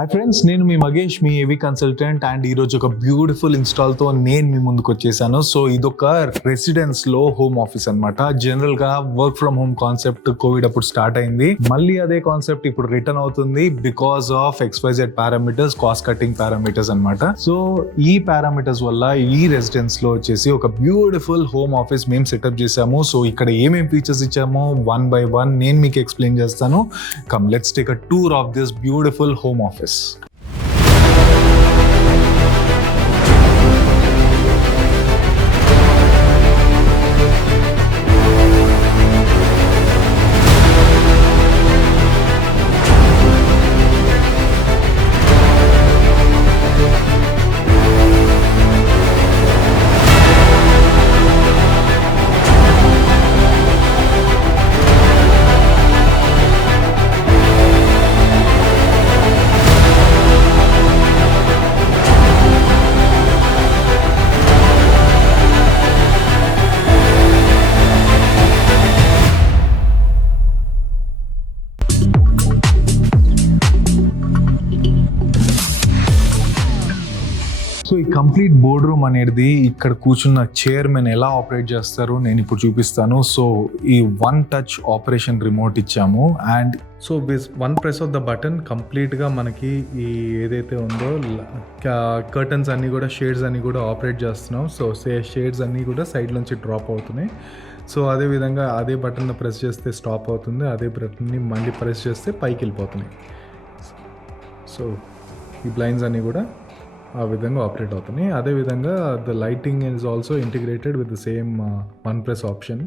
Hi friends, నేను మీ మగేష్, మీ ఏవి consultant. And ఈరోజు ఒక బ్యూటిఫుల్ ఇన్స్టాల్తో నేను మీ ముందుకు వచ్చేసాను. సో ఇదొక రెసిడెన్స్లో హోమ్ ఆఫీస్ అనమాట. జనరల్గా work from home concept Covid అప్పుడు స్టార్ట్ అయింది. మళ్ళీ అదే కాన్సెప్ట్ ఇప్పుడు రిటర్న్ అవుతుంది because of XYZ parameters, cost cutting parameters అనమాట. సో ఈ పారామీటర్స్ వల్ల ఈ రెసిడెన్స్లో వచ్చేసి ఒక బ్యూటిఫుల్ హోమ్ ఆఫీస్ మేము సెటప్ చేసాము. సో ఇక్కడ ఏమేమి ఫీచర్స్ ఇచ్చామో వన్ బై వన్ నేను మీకు ఎక్స్ప్లెయిన్ చేస్తాను. Come let's take a tour of this beautiful home office. So ఈ కంప్లీట్ బోర్డ్ రూమ్ అనేది ఇక్కడ కూర్చున్న చైర్మెన్ ఎలా ఆపరేట్ చేస్తారు నేను ఇప్పుడు చూపిస్తాను. సో ఈ వన్ టచ్ ఆపరేషన్ రిమోట్ ఇచ్చాము. And so one press of the button కంప్లీట్గా మనకి ఈ ఏదైతే ఉందో కర్టన్స్ అన్నీ కూడా, షేడ్స్ అన్నీ కూడా ఆపరేట్ చేస్తున్నాం. సో షేడ్స్ అన్నీ కూడా సైడ్ నుంచి డ్రాప్ అవుతున్నాయి. సో అదేవిధంగా అదే బటన్ ప్రెస్ చేస్తే స్టాప్ అవుతుంది, అదే బటన్ని మళ్ళీ ప్రెస్ చేస్తే పైకి వెళ్ళిపోతున్నాయి. సో ఈ బ్లైండ్స్ అన్నీ కూడా ఆ విధంగా ఆపరేట్ అవుతున్నాయి. అదేవిధంగా the lighting is also integrated with the same one press option.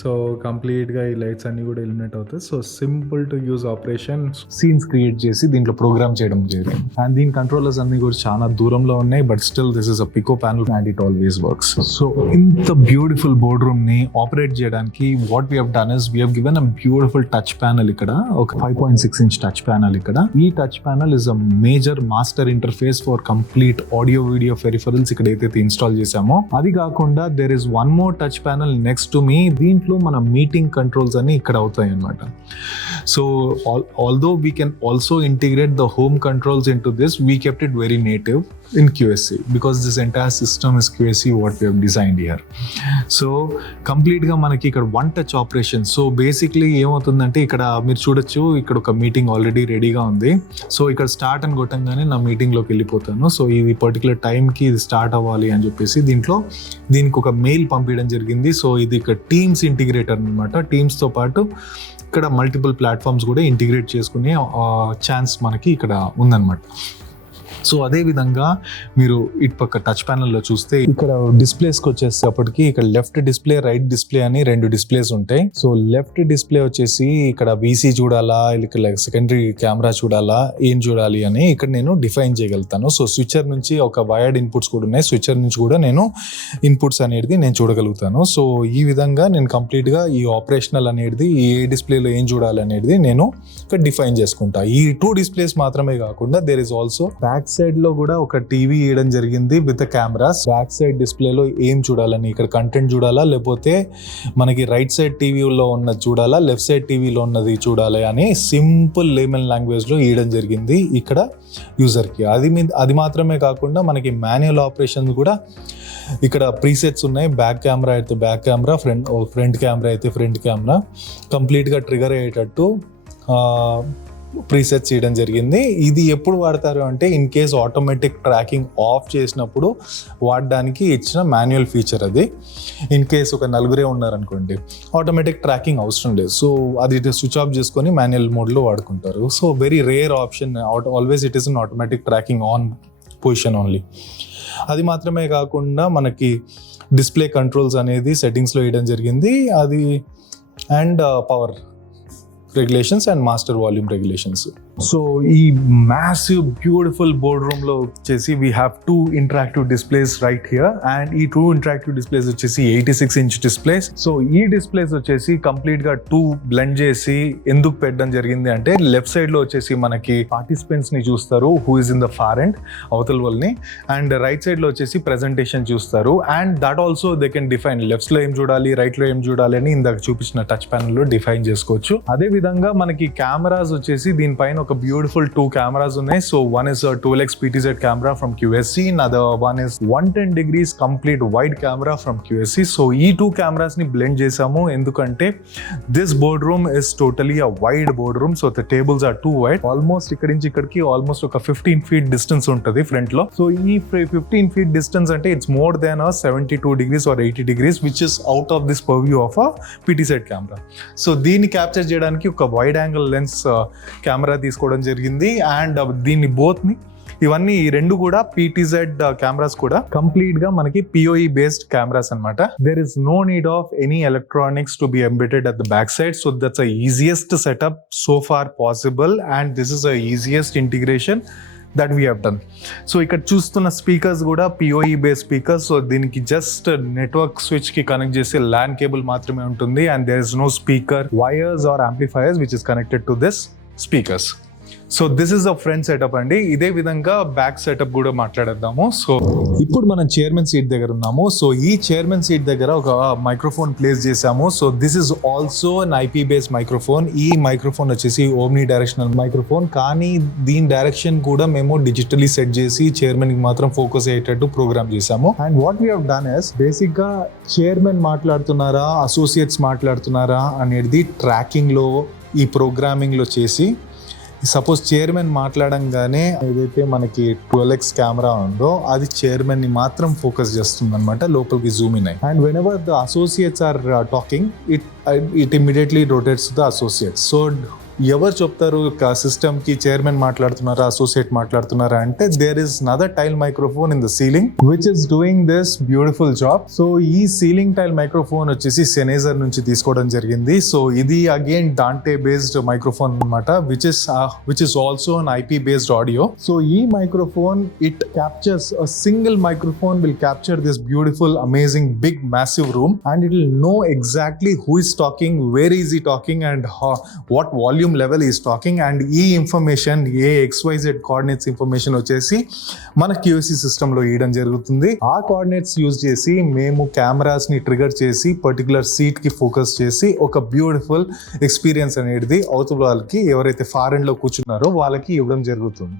So కంప్లీట్గా ఈ లైట్స్ అన్నీ కూడా ఇల్యుమినేట్ అవుతాయి. So simple to use operation, scenes create చేసి దీంట్లో ప్రోగ్రామ్ చేయడం జరిగింది. అండ్ దీని కంట్రోలర్స్ అన్ని కూడా చాలా దూరంలో ఉన్నాయి, but still this is a pico panel and it always works. So ఇంత బ్యూటిఫుల్ బోర్డ్ రూమ్ ని ఆపరేట్ చేయడానికి what we have done is we have given a beautiful touch panel. ఇక్కడ ఒక 5.6 inch టచ్ ప్యానల్. ఇక్కడ ఈ touch panel is a major master interface for complete audio video peripherals ఇక్కడ ఏదైతే install చేసామో. అది కాకుండా there is one more touch panel next to మీ. దీంట్లో మన మీటింగ్ కంట్రోల్స్ అన్ని ఇక్కడ అవుతాయి అన్నమాట. So although we can also integrate the home controls in to this, we kept it very native in QSC because this entire system is QSC what we have designed here. So complete గా మనకి ఇక్కడ one touch operation. So basically ఏమవుతుందంటే ఇక్కడ మీరు చూడొచ్చు, ఇక్కడ ఒక meeting already రెడీగా ఉంది. సో ఇక్కడ స్టార్ట్ అని కొట్టంగానే నా మీటింగ్లోకి వెళ్ళిపోతాను. సో ఇది పర్టికులర్ టైంకి ఇది స్టార్ట్ అవ్వాలి అని చెప్పేసి దీనికి ఒక మెయిల్ పంపించడం జరిగింది. సో ఇది ఇక్కడ టీమ్స్ ఇంటిగ్రేటర్ అనమాట. టీమ్స్తో పాటు ఇక్కడ మల్టిపుల్ ప్లాట్ఫామ్స్ కూడా ఇంటిగ్రేట్ చేసుకునే ఛాన్స్ మనకి ఇక్కడ ఉందన్నమాట. సో అదే విధంగా మీరు ఇటు పక్క టచ్ ప్యానల్లో చూస్తే ఇక్కడ డిస్ప్లేస్కి వచ్చేసేపటికి ఇక్కడ లెఫ్ట్ డిస్ప్లే, రైట్ డిస్ప్లే అని రెండు డిస్ప్లేస్ ఉంటాయి. సో లెఫ్ట్ డిస్ప్లే వచ్చేసి ఇక్కడ VC చూడాలా, ఇక్కడ సెకండరీ కెమెరా చూడాలా, ఏం చూడాలి అని ఇక్కడ నేను డిఫైన్ చేయగలుగుతాను. సో స్విచర్ నుంచి ఒక వైర్డ్ ఇన్పుట్స్ కూడా ఉన్నాయి, స్విచర్ నుంచి కూడా నేను ఇన్పుట్స్ అనేది నేను చూడగలుగుతాను. సో ఈ విధంగా నేను కంప్లీట్గా ఈ ఆపరేషనల్ అనేది ఏ డిస్ప్లేలో ఏం చూడాలి అనేది నేను ఇక్కడ డిఫైన్ చేసుకుంటా. ఈ 2 డిస్ప్లేస్ మాత్రమే కాకుండా there is also back side లో కూడా ఒక టీవీ ఇవ్వడం జరిగింది విత్ కెమెరాస్. బ్యాక్ సైడ్ డిస్ప్లేలో ఏం చూడాలని, ఇక్కడ కంటెంట్ చూడాలా, లేకపోతే మనకి రైట్ సైడ్ టీవీలో ఉన్నది చూడాలా, లెఫ్ట్ సైడ్ టీవీలో ఉన్నది చూడాలి అని సింపుల్ లేమన్ లాంగ్వేజ్ లో ఇవ్వడం జరిగింది ఇక్కడ యూజర్కి. అది మాత్రమే కాకుండా మనకి మాన్యువల్ ఆపరేషన్ కూడా ఇక్కడ ప్రీసెట్స్ ఉన్నాయి. బ్యాక్ కెమెరా అయితే బ్యాక్ కెమెరా, ఫ్రంట్ కెమెరా అయితే ఫ్రంట్ కెమెరా కంప్లీట్గా ట్రిగర్ అయ్యేటట్టు ప్రీసెట్ చేయడం జరిగింది. ఇది ఎప్పుడు వాడతారు అంటే in case automatic tracking of చేసినప్పుడు వాడడానికి ఇచ్చిన మాన్యువల్ ఫీచర్ అది. ఇన్ కేస్ ఒక నలుగురే ఉన్నారనుకోండి, ఆటోమేటిక్ ట్రాకింగ్ అవసరం లేదు. సో అది స్విచ్ ఆఫ్ చేసుకొని మాన్యువల్ మోడ్లో వాడుకుంటారు. So very rare option. Always it is an automatic tracking on position only. అది మాత్రమే కాకుండా మనకి డిస్ప్లే కంట్రోల్స్ అనేది సెట్టింగ్స్లో వేయడం జరిగింది. అది and power regulations and master volume regulations. So ఈ మ్యాసివ్ బ్యూటిఫుల్ బోర్డ్ రూమ్ లో వచ్చేసి we have 2 interactive displays right here, and ఈ 2 interactive displays వచ్చేసి 86 inch displays. సో ఈ డిస్ప్లేస్ వచ్చేసి కంప్లీట్ గా 2 బ్లెండ్ చేసి ఎందుకు పెట్టడం జరిగింది అంటే లెఫ్ట్ సైడ్ లో వచ్చేసి మనకి పార్టిసిపెంట్స్ ని చూస్తారు who is in the far end అవతల వాళ్ళని, అండ్ రైట్ సైడ్ లో వచ్చేసి ప్రెజెంటేషన్ చూస్తారు. And that also they can define left లో ఏం చూడాలి, రైట్ లో ఏం చూడాలి అని ఇందాక చూపించిన టచ్ ప్యానల్ లో డిఫైన్ చేసుకోవచ్చు. అదే విధంగా మనకి కెమెరాస్ వచ్చేసి దీనిపైన ఒక బ్యూటిఫుల్ 2 కెమెరాస్ ఉన్నాయి. So one is Twelx PTZ camera from QSC, another one is 110 degrees complete wide camera from QSC. So ఈ 2 కెమెరాస్ ని బ్లెండ్ చేసాము ఎందుకంటే this board room is totally a wide board room. So the tables are too wide. Almost ఇక్కడి నుంచి ఇక్కడికి almost ఒక 15 feet distance ఉంటుంది front లో. సో ఈ 15 feet డిస్టెన్స్ అంటే it's more than 72 degrees or 80 degrees which is out of this purview of a PTZ camera. So దీన్ని capture చేయడానికి ఒక వైడ్ యాంగిల్ లెన్స్ కెమెరా తీసుకోవడం జరిగింది. అండ్ దీన్ని ఇవన్నీ ఈ రెండు కూడా PTZ కెమెరాస్ కూడా కంప్లీట్ గా మనకి PoE బేస్డ్ కెమెరాస్ అన్నమాట. There is no need of any electronics to be embedded at the back side. So that's easiest setup so far possible and this is easiest integration that we have done. So ఇక్కడ చూస్తున్న speakers కూడా PoE based speakers. So దీనికి just network switch కి connect చేసే LAN cable మాత్రమే ఉంటుంది and there is no speaker wires or amplifiers which is connected to this speakers. So this is the front setup అండి. ఇదే విధంగా back setup కూడా మాట్లాడేద్దాము. So ఇప్పుడు మనం చైర్మన్ సీట్ దగ్గర ఉన్నాము. సో ఈ చైర్మన్ సీట్ దగ్గర ఒక మైక్రోఫోన్ ప్లేస్ చేసాము. So this is also an IP based microphone. ఈ మైక్రోఫోన్ వచ్చేసి ఓమ్ని డైరెక్షనల్ మైక్రోఫోన్, కానీ దీని డైరెక్షన్ కూడా మేము డిజిటలీ సెట్ చేసి చైర్మన్ కి మాత్రం ఫోకస్ అయ్యేటట్టు ప్రోగ్రామ్ చేసాము. And what we have done is basic గా చైర్మన్ మాట్లాడుతున్నారా అసోసియేట్స్ మాట్లాడుతున్నారా అనేది ట్రాకింగ్ లో ఈ ప్రోగ్రామింగ్ లో చేసి సపోజ్ చైర్మన్ మాట్లాడంగానే ఏదైతే మనకి Twelx కెమెరా ఉందో అది చైర్మన్ ని మాత్రం ఫోకస్ చేస్తుంది అనమాట, లోపలికి జూమ్ ఇన్ అయ్యి. And whenever the associates are talking it immediately rotates the associates. So ఎవరు చెప్తారు సిస్టమ్ కి చైర్మన్ మాట్లాడుతున్నారా అసోసియేట్ మాట్లాడుతున్నారా అంటే there is another tile microphone in the ceiling which is doing this beautiful job. So ఈ ceiling tile microphone వచ్చేసి Sennheiser నుంచి తీసుకోవడం జరిగింది. సో ఇది అగైన్ డాంటే బేస్డ్ మైక్రోఫోన్ అనమాట which is also an IP based audio. So ఈ microphone it captures a single microphone will capture this beautiful amazing big massive room and it will know exactly who is talking, where is he talking and what volume level is talking. And ఈ information XYZ coordinates information వచ్చేసి మన QSC system లో ఇవ్వడం జరుగుతుంది. ఆ coordinates use చేసి మేము cameras ని ట్రిగర్ చేసి పర్టికులర్ సీట్ కి ఫోకస్ చేసి ఒక బ్యూటిఫుల్ ఎక్స్పీరియన్స్ అనేది అవతల వాళ్ళకి ఎవరైతే ఫారెన్ లో కూర్చున్నారో వాళ్ళకి ఇవ్వడం జరుగుతుంది.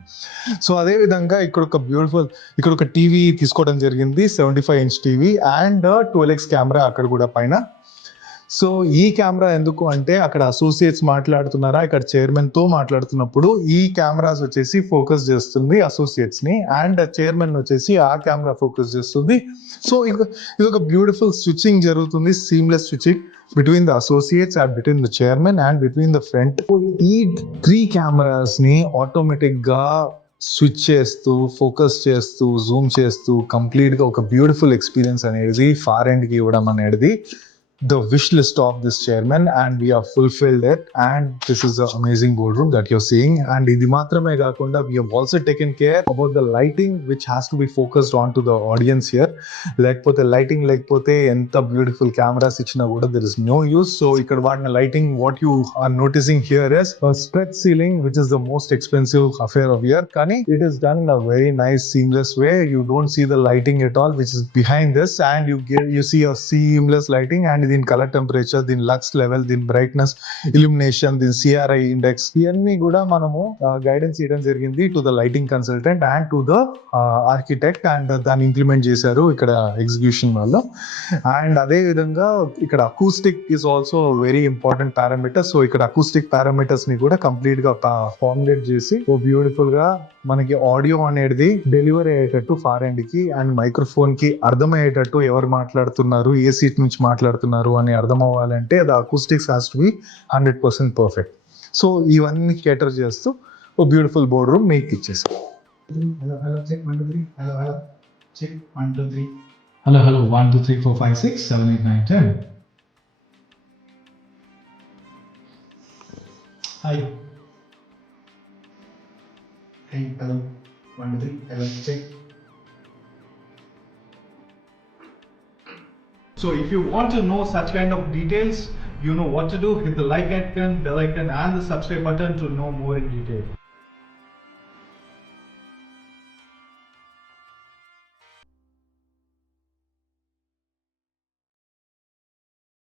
సో అదే విధంగా ఇక్కడ ఒక టీవీ తీసుకోవడం జరిగింది, 75-inch TV and Twelx camera అక్కడ కూడా పైన. సో ఈ కెమెరా ఎందుకు అంటే అక్కడ అసోసియేట్స్ మాట్లాడుతున్నారా ఇక్కడ చైర్మన్ తో మాట్లాడుతున్నప్పుడు ఈ కెమెరాస్ వచ్చేసి ఫోకస్ చేస్తుంది అసోసియేట్స్ ని అండ్ చైర్మన్ వచ్చేసి ఆ కెమెరా ఫోకస్ చేస్తుంది. సో ఇది ఒక బ్యూటిఫుల్ స్విచ్చింగ్ జరుగుతుంది, seamless switching between the associates and between the chairman and between the front. ఈ 3 కెమెరాస్ ని ఆటోమేటిక్ గా స్విచ్ చేస్తూ ఫోకస్ చేస్తూ జూమ్ చేస్తూ కంప్లీట్ గా ఒక బ్యూటిఫుల్ ఎక్స్పీరియన్స్ అనేది ఫార్ ఎండ్ కి ఇవ్వడం అనేది the wish list of this chairman and we have fulfilled it and this is the amazing boardroom that you're seeing. And idi maatrame gaakunda we have also taken care about the lighting which has to be focused on to the audience here. Lekapothe lighting lekapothe enta beautiful cameras ichina kuda there is no use. So ikkada vaadina lighting what you are noticing here is a stretch ceiling which is the most expensive affair of here, kani it is done in a very nice seamless way. You don't see the lighting at all which is behind this and you see a seamless lighting and దీని colour temperature, దీని Lux level, దీని brightness, illumination, దీని CRI index ఇవన్నీ కూడా మనము guidance ఇవ్వడం జరిగింది to the lighting consultant and to the architect and దాన్ని ఇంప్లిమెంట్ చేశారు ఇక్కడ ఎగ్జిక్యూషన్ వాళ్ళు. అండ్ అదే విధంగా ఇక్కడ acoustic is also very important parameter. So ఇక్కడ అకూస్టిక్ పారామీటర్స్ ని కూడా కంప్లీట్ గా ఫార్ములేట్ చేసి ఓ బ్యూటిఫుల్ గా మనకి ఆడియో అనేది డెలివరీ అయ్యేటట్టు ఫార్ ఎండ్ కి అండ్ మైక్రోఫోన్ కి అర్థమయ్యేటట్టు ఎవరు మాట్లాడుతున్నారు ఏ సీట్ నుంచి మాట్లాడుతున్నారు అని అర్థం అవ్వాలంటే the acoustics has to be 100% perfect. So ఇవన్నీ కేటర్ చేస్తూ ఓ బ్యూటిఫుల్ బోర్డ్ రూమ్ మీకు ఇచ్చేసాం. Hello 1 2 3 4 5 6 7 8 9 10. Hi. Hey, hello 1 2 3 hello check. So if you want to know such kind of details, you know what to do. Hit the like icon, bell icon and the subscribe button to know more in detail.